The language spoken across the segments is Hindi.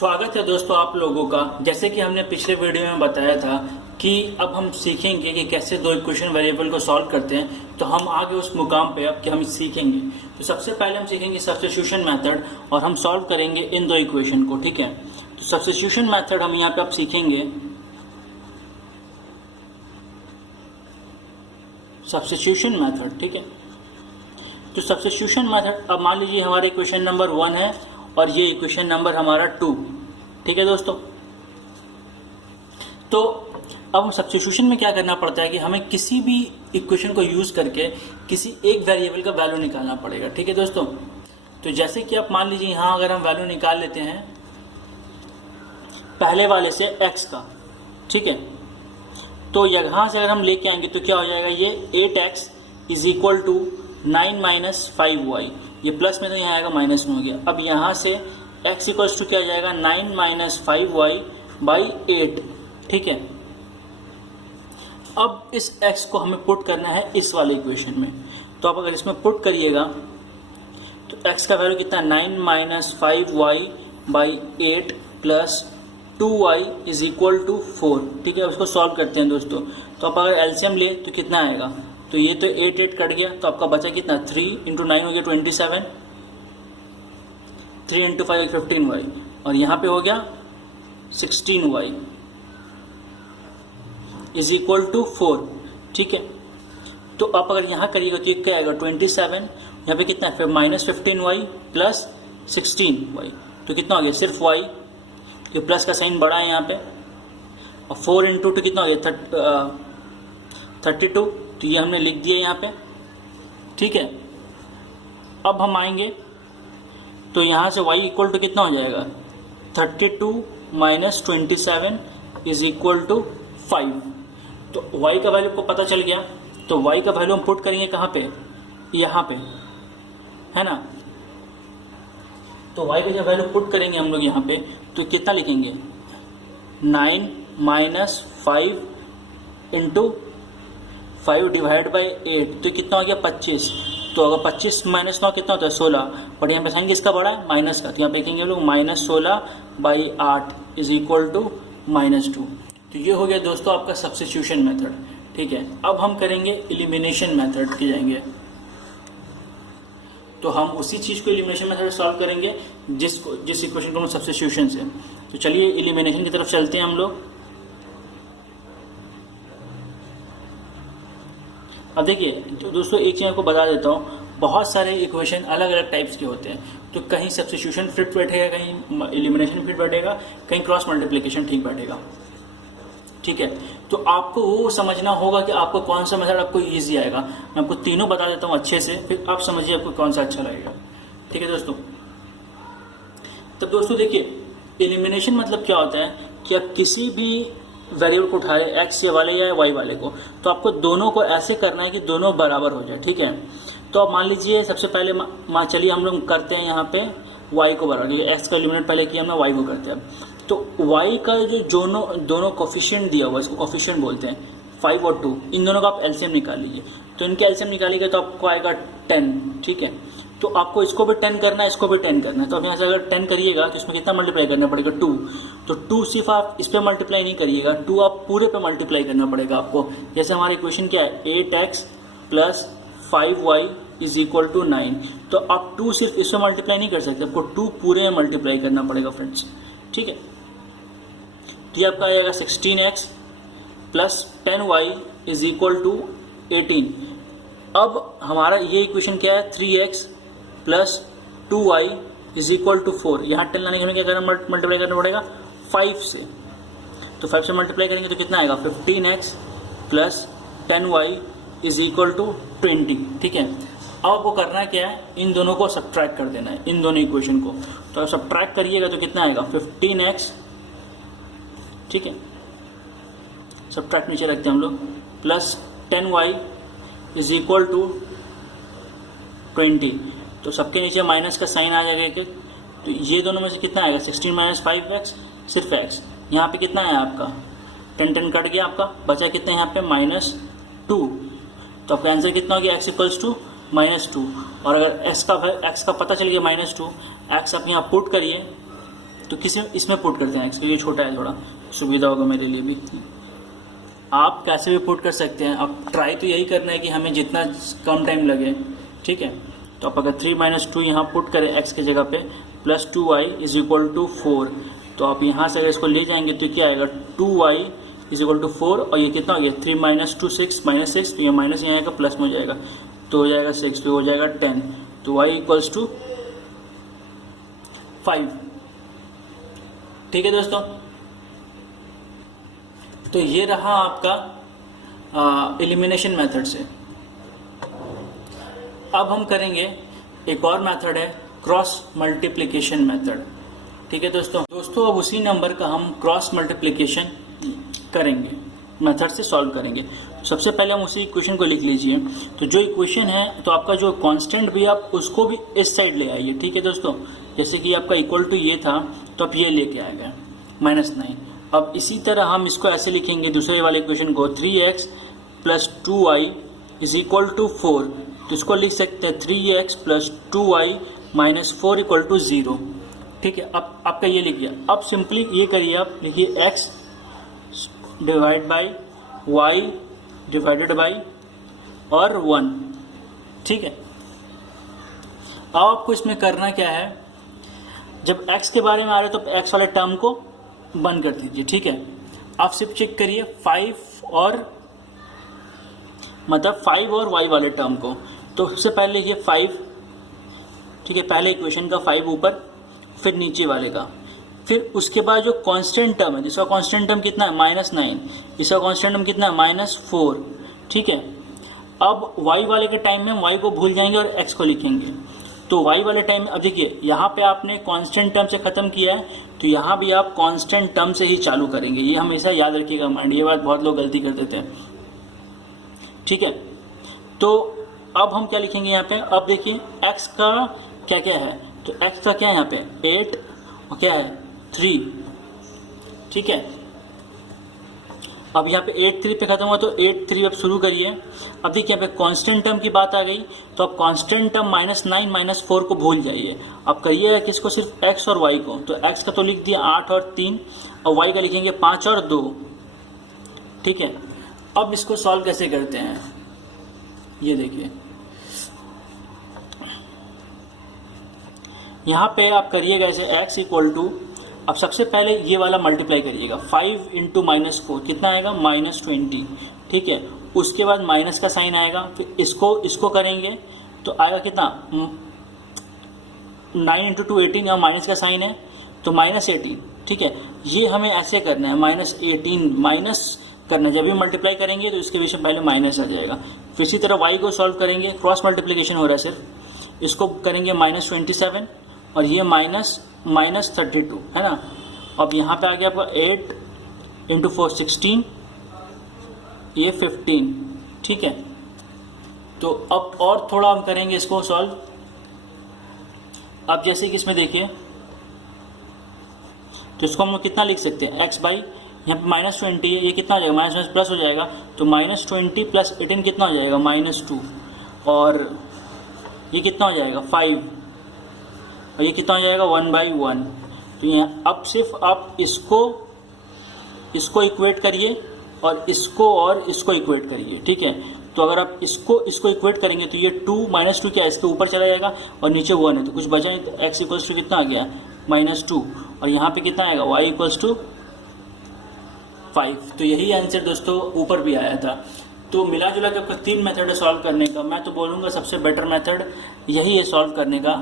स्वागत है दोस्तों आप लोगों का। जैसे कि हमने पिछले वीडियो में बताया था कि अब हम सीखेंगे कि कैसे दो इक्वेशन वेरिएबल को सॉल्व करते हैं। तो हम आगे उस मुकाम पे अब कि हम सीखेंगे। तो सबसे पहले हम सीखेंगे सब्स्टिट्यूशन मेथड और हम सॉल्व करेंगे इन दो इक्वेशन को। ठीक है, तो सब्स्टिट्यूशन मेथड हम यहाँ पे अब सीखेंगे। सब्स्टिट्यूशन मेथड, ठीक है। तो सब्स्टिट्यूशन मेथड, अब मान लीजिए हमारे इक्वेशन नंबर 1 है और ये इक्वेशन नंबर हमारा 2, ठीक है दोस्तों। तो अब हम सब्स्टिट्यूशन में क्या करना पड़ता है कि हमें किसी भी इक्वेशन को यूज करके किसी एक वेरिएबल का वैल्यू निकालना पड़ेगा। ठीक है दोस्तों, तो जैसे कि आप मान लीजिए यहाँ अगर हम वैल्यू निकाल लेते हैं पहले वाले से x का, ठीक है, तो यहाँ से अगर हम लेके आएंगे तो क्या हो जाएगा, ये 8x is equal to 9 minus 5y, ये प्लस में तो यहाँ आएगा माइनस में हो गया। अब यहाँ से x इक्वल्स टू क्या हो जाएगा, 9 माइनस 5y बाई 8, ठीक है। अब इस x को हमें पुट करना है इस वाले इक्वेशन में। तो आप अगर इसमें पुट करिएगा तो x का वैल्यू कितना, 9 minus 5y by 8 plus 2y is equal to 4, ठीक है। उसको सॉल्व करते हैं दोस्तों। तो आप अगर एलसीएम ले तो कितना आएगा, तो ये तो 8 कट गया, तो आपका बचा कितना, 3 इंटू 9 हो गया 27, 3 इंटू 5 15y, और यहाँ पे हो गया 16y इज इक्वल टू 4, ठीक है। तो आप अगर यहाँ करिएगा तो ये क्या आएगा, 27, यहाँ पे कितना है, फिर माइनस 15y प्लस 16y, तो कितना हो गया, सिर्फ y, क्योंकि प्लस का साइन बड़ा है यहाँ पे, और 4 इंटू 2 कितना हो गया, 32, तो ये हमने लिख दिया यहाँ पे, ठीक है। अब हम आएंगे तो यहाँ से y इक्वल टू कितना हो जाएगा, 32 माइनस 27 इज इक्वल टू 5। तो y का वैल्यू को पता चल गया, तो y का वैल्यू हम पुट करेंगे कहाँ पे, यहाँ पे, है ना। तो y का जब वैल्यू पुट करेंगे हम लोग यहाँ पे तो कितना लिखेंगे, 9 माइनस 5 इंटू 5 डिवाइड बाई 8, तो कितना हो गया 25। तो अगर 25 माइनस 9 कितना होता है, 16, बट यहाँ पे साइन किसका बड़ा है, माइनस का, तो यहाँ पे लिखेंगे हम लोग minus 16 by 8 is equal to minus 2। तो ये हो गया दोस्तों आपका सब्स्टिट्यूशन मेथड, ठीक है। अब हम करेंगे एलिमिनेशन मेथड के जाएंगे। तो हम उसी चीज़ को एलिमिनेशन मेथड सॉल्व करेंगे जिस इक्वेशन को हम सब्स्टिट्यूशन से। तो चलिए एलिमिनेशन की तरफ चलते हैं हम लोग। अब देखिए तो दोस्तों एक चीज़ आपको बता देता हूँ, बहुत सारे इक्वेशन अलग अलग टाइप्स के होते हैं। तो कहीं सब्स्टिट्यूशन फिट बैठेगा, कहीं एलिमिनेशन फिट बैठेगा, कहीं क्रॉस मल्टीप्लिकेशन ठीक बैठेगा, ठीक है। तो आपको वो समझना होगा कि आपको कौन सा मेथड आपको ईजी आएगा। मैं आपको तीनों बता देता हूँ अच्छे से, फिर आप समझिए आपको कौन सा अच्छा लगेगा, ठीक है दोस्तों। तब दोस्तों देखिए एलिमिनेशन मतलब क्या होता है कि आप किसी भी वेरिएबल को उठा रहे, एक्स वाले या वाई वाले को, तो आपको दोनों को ऐसे करना है कि दोनों बराबर हो जाए, ठीक है। तो आप मान लीजिए सबसे पहले चलिए हम लोग करते हैं यहाँ पे वाई को बराबर, एक्स का एलिमिनेट पहले किया हमने, वाई को करते हैं। तो y का जो दोनों कोफिशिएंट दिया हुआ है, इसको कोफिशिएंट बोलते हैं, 5 और 2, इन दोनों का आप एलसीएम निकाल लीजिए। तो इनके एलसीएम निकालिएगा तो आपको आएगा 10, ठीक है। तो आपको इसको भी 10 करना है, इसको भी 10 करना है। तो आप यहाँ से अगर 10 करिएगा तो इसमें कितना मल्टीप्लाई करना पड़ेगा, 2। तो 2 सिर्फ आप इस पर मल्टीप्लाई नहीं करिएगा, 2 आप पूरे पे मल्टीप्लाई करना पड़ेगा आपको। जैसे हमारी इक्वेशन क्या है, 8x plus 5y is equal to 9। तो आप 2 सिर्फ इसमें मल्टीप्लाई नहीं कर सकते, आपको 2 पूरे में मल्टीप्लाई करना पड़ेगा फ्रेंड्स, ठीक है। तो ये आपका आएगा 16x plus 10y is equal to 18। अब हमारा ये इक्वेशन क्या है, 3x plus 2y is equal to 4। यहाँ 10 लाने के हमें क्या करना, मल्टीप्लाई करना पड़ेगा 5 से। तो 5 से मल्टीप्लाई करेंगे तो कितना आएगा, 15x plus 10y is equal to 20, ठीक है। अब आपको करना क्या है, इन दोनों को सब्ट्रैक्ट कर देना है, इन दोनों इक्वेशन को। तो आप सब्ट्रैक्ट करिएगा तो कितना आएगा, 15x, ठीक है, सब्ट्रैक्ट नीचे रखते हैं हम लोग, plus 10y is equal to 20। तो सबके नीचे माइनस का साइन आ जाएगा एक, तो ये दोनों में से कितना आएगा, 16 माइनस 5x, सिर्फ x। यहाँ पे कितना है आपका, 10 कट गया आपका, बचा कितना यहाँ पे, -2। तो आपका आंसर कितना हो गया, x इक्वल्स टू -2। और अगर x का पता चल गया -2, x आप यहाँ पुट करिए तो किसी इसमें पुट करते हैं एक्स, ये छोटा है थोड़ा, सुविधा होगा मेरे लिए भी। आप कैसे भी पुट कर सकते हैं, अब ट्राई तो यही करना है कि हमें जितना कम टाइम लगे, ठीक है। तो आप अगर 3 - 2 यहाँ पुट करें एक्स की जगह पे, plus 2y is equal to 4, तो आप यहाँ से अगर इसको ले जाएंगे तो क्या आएगा, 2y इज इक्वल टू 4, और ये कितना हो गया 3 - 2 6 -6, तो ये माइनस यहाँ आएगा प्लस में हो जाएगा, तो हो जाएगा 6, तो हो जाएगा 10, तो y इक्वल्स टू 5। ठीक है दोस्तों, तो ये रहा आपका एलिमिनेशन मेथड से। अब हम करेंगे एक और मेथड है क्रॉस मल्टीप्लिकेशन मेथड। ठीक है दोस्तों, अब उसी नंबर का हम क्रॉस मल्टीप्लिकेशन करेंगे, मेथड से सॉल्व करेंगे। सबसे पहले हम उसी इक्वेशन को लिख लीजिए। तो जो इक्वेशन है, तो आपका जो कांस्टेंट भी आप उसको भी इस साइड ले आइए। ठीक है दोस्तों, जैसे कि आपका इक्वल टू ये था, तो आप ये लेके आएगा -9। अब इसी तरह हम इसको ऐसे लिखेंगे दूसरे वाले इक्वेशन को, 3x + 2y is equal to 4, तो इसको लिख सकते हैं 3x + 2y - 4 इक्वल टू 0। ठीक है, अब आपका ये लिखिए। अब सिंपली ये करिए, आप लिखिए x divide by y divided by और 1। ठीक है, अब आपको इसमें करना क्या है, जब x के बारे में आ रहे तो x वाले टर्म को बंद कर दीजिए। ठीक है, आप सिर्फ चेक करिए 5 और y वाले टर्म को। तो सबसे पहले ये 5, ठीक है, पहले इक्वेशन का 5 ऊपर, फिर नीचे वाले का, फिर उसके बाद जो कांस्टेंट टर्म है, जिसका कांस्टेंट टर्म कितना है -9, इसका कांस्टेंट टर्म कितना है -4। ठीक है, अब y वाले के टाइम में हम y को भूल जाएंगे और x को लिखेंगे। तो y वाले टाइम में अब देखिए, यहाँ पे आपने कांस्टेंट टर्म से खत्म किया है, तो यहाँ भी आप कांस्टेंट टर्म से ही चालू करेंगे। ये हमेशा याद रखिएगा माइंड, ये बात बहुत लोग गलती कर देते हैं। ठीक है, तो अब हम क्या लिखेंगे यहाँ पे, अब देखिए x का क्या क्या है, तो x का क्या है यहाँ पे 8 और क्या है 3। ठीक है, अब यहाँ पे 8 3 पे खत्म हुआ, तो 8 3 अब शुरू करिए। अब देखिए यहाँ पे कांस्टेंट टर्म की बात आ गई, तो अब कांस्टेंट टर्म -9 - 4 को भूल जाइए। अब करिएगा किसको, सिर्फ x और y को। तो x का तो लिख दिया 8 और 3, और y का लिखेंगे 5 और 2। ठीक है, अब इसको सॉल्व कैसे करते हैं, ये देखिए यहाँ पे आप करिएगा ऐसे x इक्वल टू, अब सबसे पहले ये वाला मल्टीप्लाई करिएगा, 5 × -4 कितना आएगा -20। ठीक है, उसके बाद माइनस का साइन आएगा, फिर इसको करेंगे तो आएगा कितना 9 × 2 18, यहाँ माइनस का साइन है तो -18। ठीक है, ये हमें ऐसे करना है, -18 माइनस करना है। जब भी मल्टीप्लाई करेंगे तो इसके बीच में पहले माइनस आ जाएगा। फिर इसी तरह y को सॉल्व करेंगे, क्रॉस मल्टीप्लिकेशन हो रहा है सिर्फ, इसको करेंगे -27 और ये -32 है ना। अब यहाँ पे आ गया आपका 8 × 4 16, ये 15। ठीक है, तो अब और थोड़ा हम करेंगे इसको सॉल्व। अब जैसे कि इसमें देखिए, तो इसको हम लोग कितना लिख सकते हैं, x बाई यहाँ पे -20 है, ये कितना हो जाएगा माइनस प्लस हो जाएगा, तो -20 + 18 कितना हो जाएगा -2, और ये कितना हो जाएगा 5, और ये कितना हो जाएगा 1/1। तो यहाँ अब सिर्फ आप इसको इक्वेट करिए और इसको इक्वेट करिए। ठीक है, तो अगर आप इसको इक्वेट करेंगे तो ये 2 -2 क्या है, इसके ऊपर चला जाएगा और नीचे 1 है, तो कुछ बचा नहीं। तो x इक्वल्स टू कितना आ गया -2, और यहाँ पे कितना आएगा y इक्वल्स टू 5। तो यही आंसर दोस्तों ऊपर भी आया था। तो मिला जुला के आपका 3 मेथड है सॉल्व करने का। मैं तो बोलूँगा सबसे बेटर मेथड यही है सॉल्व करने का।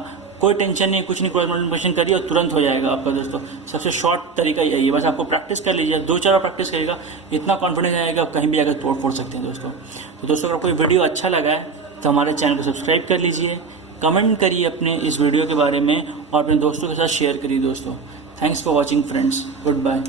कोई टेंशन नहीं, कुछ नहीं, क्रॉस मल्टीप्लिकेशन करिए और तुरंत हो जाएगा आपका दोस्तों। सबसे शॉर्ट तरीका यही है, बस आपको प्रैक्टिस कर लीजिए, 2-4 बार प्रैक्टिस करिएगा, इतना कॉन्फिडेंस आएगा आप कहीं भी आकर तोड़ फोड़ सकते हैं दोस्तों। तो दोस्तों अगर कोई वीडियो अच्छा लगा है तो हमारे चैनल को सब्सक्राइब कर लीजिए, कमेंट करिए अपने इस वीडियो के बारे में और अपने दोस्तों के साथ शेयर करिए दोस्तों। Thanks for watching friends, good bye.